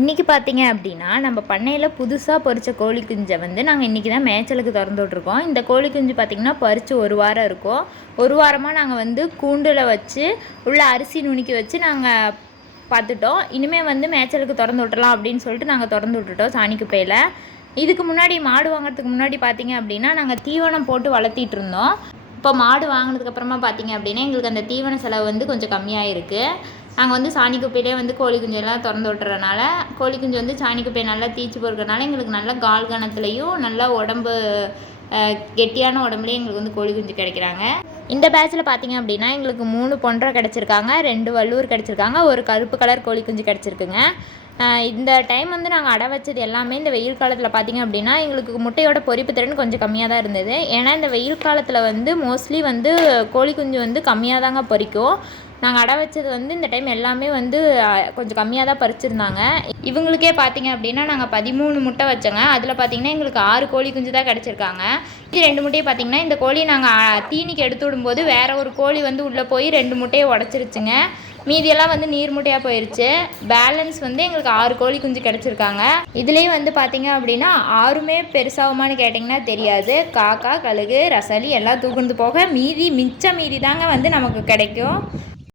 இன்றைக்கி பார்த்தீங்க அப்படின்னா நம்ம பண்ணையில் புதுசாக பறித்த கோழி குஞ்சை வந்து நாங்கள் இன்றைக்கி தான் மேய்ச்சலுக்கு திறந்து விட்ருக்கோம் இந்த கோழி குஞ்சு பார்த்திங்கன்னா பறித்து ஒரு வாரம் இருக்கும். ஒரு வாரமாக நாங்கள் வந்து கூண்டில் வச்சு உள்ள அரிசி நுணுக்கி வச்சு நாங்கள் பார்த்துட்டோம் இனிமேல் வந்து மேய்ச்சலுக்கு திறந்து விட்டலாம் அப்படின்னு சொல்லிட்டு நாங்கள் திறந்து விட்டுட்டோம் சாணி குப்பையில். இதுக்கு முன்னாடி மாடு வாங்குறதுக்கு முன்னாடி பார்த்தீங்க அப்படின்னா நாங்கள் தீவனம் போட்டு வளர்த்திட்டு இருந்தோம். இப்போ மாடு வாங்கினதுக்கப்புறமா பார்த்தீங்க அப்படின்னா எங்களுக்கு அந்த தீவன செலவு வந்து கொஞ்சம் கம்மியாக இருக்குது நாங்கள் வந்து சாணி குப்பையிலே வந்து கோழி குஞ்செல்லாம் திறந்து விட்டுறனால கோழி குஞ்சு வந்து சாணி குப்பையை நல்லா தீச்சு போடுறதுனால எங்களுக்கு நல்ல கால் கணத்துலையும் நல்லா உடம்பு கெட்டியான உடம்புலேயும் எங்களுக்கு வந்து கோழி குஞ்சு கிடைக்கிறாங்க. இந்த பேட்சில் பார்த்தீங்க அப்படின்னா எங்களுக்கு மூணு பொன்றை கிடச்சிருக்காங்க ரெண்டு வள்ளூர் கிடச்சிருக்காங்க ஒரு கருப்பு கலர் கோழி குஞ்சு கிடச்சிருக்குங்க. இந்த டைம் வந்து நாங்கள் அடை வச்சது எல்லாமே இந்த வெயில் காலத்தில் பார்த்தீங்க அப்படின்னா எங்களுக்கு முட்டையோட பொரிப்பு திறன் கொஞ்சம் கம்மியாக தான் இருந்தது. ஏன்னா இந்த வெயில் காலத்தில் வந்து மோஸ்ட்லி வந்து கோழி குஞ்சு வந்து கம்மியாக தாங்க பொரிக்கும். நாங்கள் அடை வச்சது வந்து இந்த டைம் எல்லாமே வந்து கொஞ்சம் கம்மியாக தான் பறிச்சிருந்தாங்க. இவங்களுக்கே பார்த்தீங்க அப்படின்னா நாங்கள் பதிமூணு முட்டை வச்சோங்க. அதில் பார்த்தீங்கன்னா எங்களுக்கு ஆறு கோழி குஞ்சு தான் கிடச்சிருக்காங்க. இது ரெண்டு முட்டையை பார்த்தீங்கன்னா இந்த கோழி நாங்கள் தீனிக்கு எடுத்து விடும்போது வேறு ஒரு கோழி வந்து உள்ளே போய் ரெண்டு முட்டையை உடச்சிருச்சுங்க. மீதியெல்லாம் வந்து நீர் முட்டையாக போயிடுச்சு பேலன்ஸ் வந்து எங்களுக்கு ஆறு கோழி குஞ்சு கிடச்சிருக்காங்க. இதுலேயும் வந்து பார்த்தீங்க அப்படின்னா ஆறுமே பெருசாகுமான்னு கேட்டிங்கன்னா தெரியாது. காக்கா கழுகு ரசலி எல்லாம் தூக்குந்து போக மீதி மிச்ச மீதி தாங்க வந்து நமக்கு கிடைக்கும்.